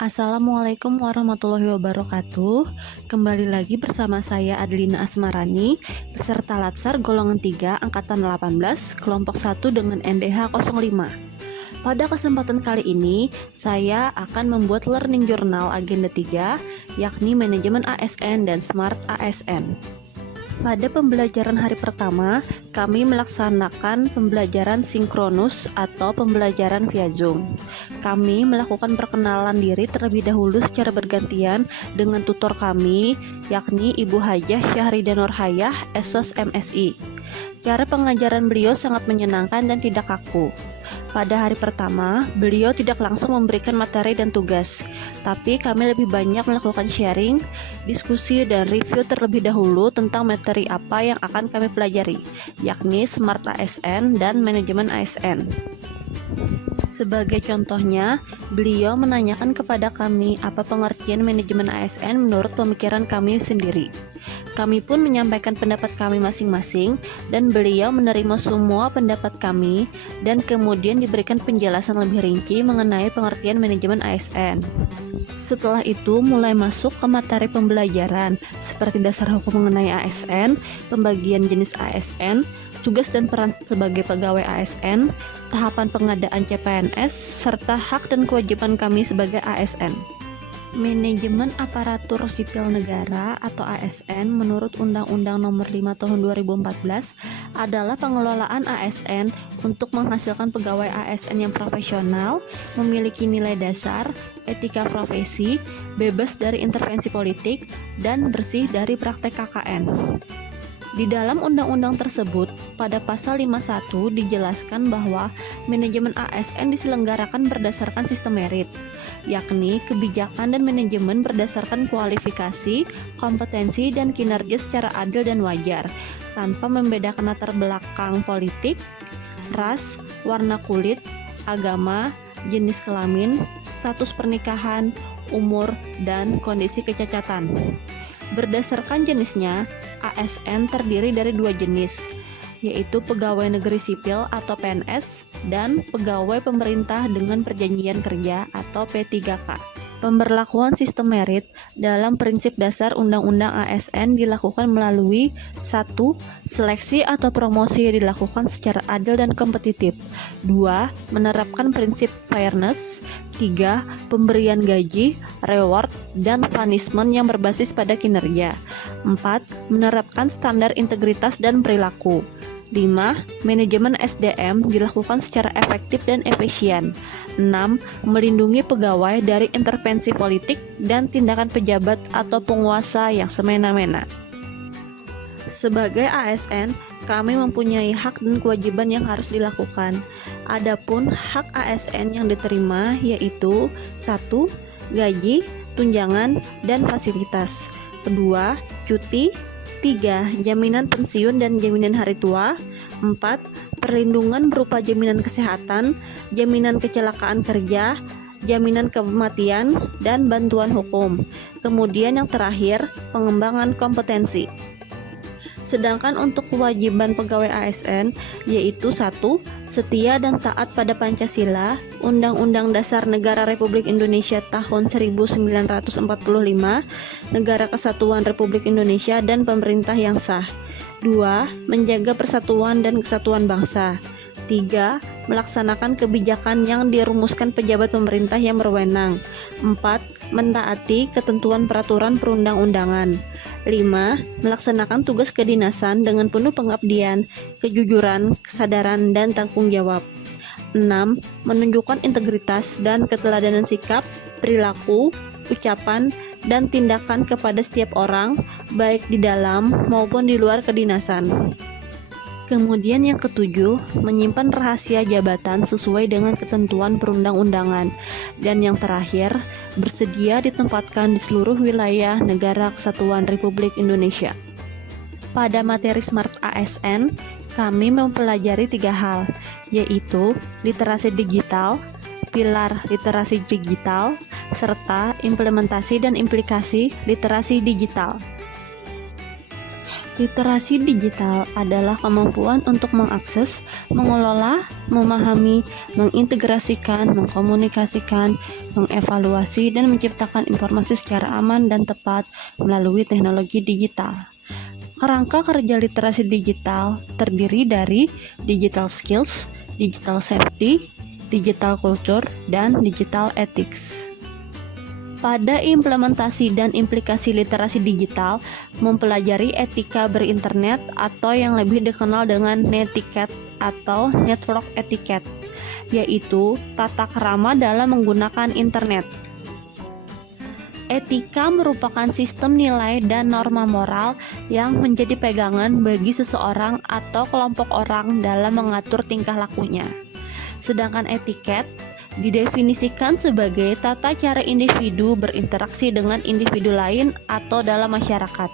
Assalamualaikum warahmatullahi wabarakatuh. Kembali lagi bersama saya Adlina Asmarani, peserta Latsar golongan 3 angkatan 18, kelompok 1 dengan NDH 05. Pada kesempatan kali ini, saya akan membuat learning journal agenda 3, yakni manajemen ASN dan Smart ASN. Pada pembelajaran hari pertama, kami melaksanakan pembelajaran sinkronus atau pembelajaran via Zoom. Kami melakukan perkenalan diri terlebih dahulu secara bergantian dengan tutor kami, yakni Ibu Hajah Syahrida Nurhayah, SOS MSI. Cara pengajaran beliau sangat menyenangkan dan tidak kaku. Pada hari pertama, beliau tidak langsung memberikan materi dan tugas, tapi kami lebih banyak melakukan sharing, diskusi, dan review terlebih dahulu tentang materi apa yang akan kami pelajari, yakni Smart ASN dan Manajemen ASN. Sebagai contohnya, beliau menanyakan kepada kami apa pengertian manajemen ASN menurut pemikiran kami sendiri. Kami pun menyampaikan pendapat kami masing-masing dan beliau menerima semua pendapat kami dan kemudian diberikan penjelasan lebih rinci mengenai pengertian manajemen ASN. Setelah itu mulai masuk ke materi pembelajaran seperti dasar hukum mengenai ASN, pembagian jenis ASN, tugas dan peran sebagai pegawai ASN, tahapan pengadaan CPNS, serta hak dan kewajiban kami sebagai ASN. Manajemen Aparatur Sipil Negara atau ASN menurut Undang-Undang Nomor 5 Tahun 2014 adalah pengelolaan ASN untuk menghasilkan pegawai ASN yang profesional, memiliki nilai dasar, etika profesi, bebas dari intervensi politik, dan bersih dari praktek KKN. Di dalam undang-undang tersebut, pada pasal 51 dijelaskan bahwa manajemen ASN diselenggarakan berdasarkan sistem merit, yakni kebijakan dan manajemen berdasarkan kualifikasi, kompetensi, dan kinerja secara adil dan wajar, tanpa membedakan latar belakang politik, ras, warna kulit, agama, jenis kelamin, status pernikahan, umur, dan kondisi kecacatan. Berdasarkan jenisnya, ASN terdiri dari dua jenis, yaitu pegawai negeri sipil atau PNS dan pegawai pemerintah dengan perjanjian kerja atau P3K. Pemberlakuan sistem merit dalam prinsip dasar Undang-Undang ASN dilakukan melalui 1. Seleksi atau promosi yang dilakukan secara adil dan kompetitif. 2. Menerapkan prinsip fairness. 3. Pemberian gaji, reward, dan punishment yang berbasis pada kinerja. 4. Menerapkan standar integritas dan perilaku. 5. Manajemen SDM dilakukan secara efektif dan efisien. 6. Melindungi pegawai dari intervensi politik dan tindakan pejabat atau penguasa yang semena-mena. Sebagai ASN, kami mempunyai hak dan kewajiban yang harus dilakukan. Adapun hak ASN yang diterima yaitu 1. Gaji, tunjangan, dan fasilitas. 2. Cuti. 3. Jaminan pensiun dan jaminan hari tua. 4. Perlindungan berupa jaminan kesehatan, jaminan kecelakaan kerja, jaminan kematian, dan bantuan hukum. Kemudian yang terakhir, pengembangan kompetensi. Sedangkan untuk kewajiban pegawai ASN yaitu 1. Setia dan taat pada Pancasila, Undang-Undang Dasar Negara Republik Indonesia tahun 1945, Negara Kesatuan Republik Indonesia dan pemerintah yang sah. 2. Menjaga persatuan dan kesatuan bangsa. 3. Melaksanakan kebijakan yang dirumuskan pejabat pemerintah yang berwenang. 4. Mentaati ketentuan peraturan perundang-undangan. 5. Melaksanakan tugas kedinasan dengan penuh pengabdian, kejujuran, kesadaran, dan tanggung jawab. 6. Menunjukkan integritas dan keteladanan sikap, perilaku, ucapan, dan tindakan kepada setiap orang, baik di dalam maupun di luar kedinasan. Kemudian yang ketujuh, menyimpan rahasia jabatan sesuai dengan ketentuan perundang-undangan. Dan yang terakhir, bersedia ditempatkan di seluruh wilayah Negara Kesatuan Republik Indonesia. Pada materi Smart ASN, kami mempelajari 3 hal, yaitu literasi digital, pilar literasi digital, serta implementasi dan implikasi literasi digital. Literasi digital adalah kemampuan untuk mengakses, mengelola, memahami, mengintegrasikan, mengkomunikasikan, mengevaluasi, dan menciptakan informasi secara aman dan tepat melalui teknologi digital. Kerangka kerja literasi digital terdiri dari digital skills, digital safety, digital culture, dan digital ethics. Pada implementasi dan implikasi literasi digital, mempelajari etika berinternet atau yang lebih dikenal dengan netiquette atau network etiquette, yaitu tata krama dalam menggunakan internet. Etika merupakan sistem nilai dan norma moral yang menjadi pegangan bagi seseorang atau kelompok orang dalam mengatur tingkah lakunya. Sedangkan etiket didefinisikan sebagai tata cara individu berinteraksi dengan individu lain atau dalam masyarakat.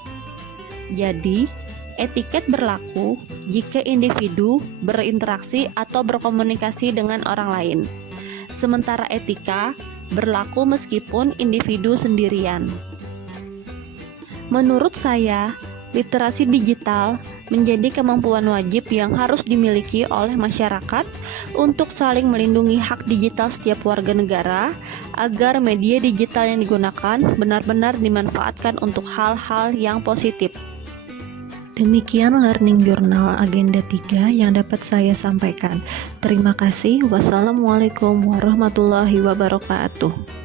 Jadi, etiket berlaku jika individu berinteraksi atau berkomunikasi dengan orang lain. Sementara etika berlaku meskipun individu sendirian. Menurut saya, literasi digital menjadi kemampuan wajib yang harus dimiliki oleh masyarakat untuk saling melindungi hak digital setiap warga negara agar media digital yang digunakan benar-benar dimanfaatkan untuk hal-hal yang positif. Demikian Learning Journal Agenda 3 yang dapat saya sampaikan. Terima kasih. Wassalamualaikum warahmatullahi wabarakatuh.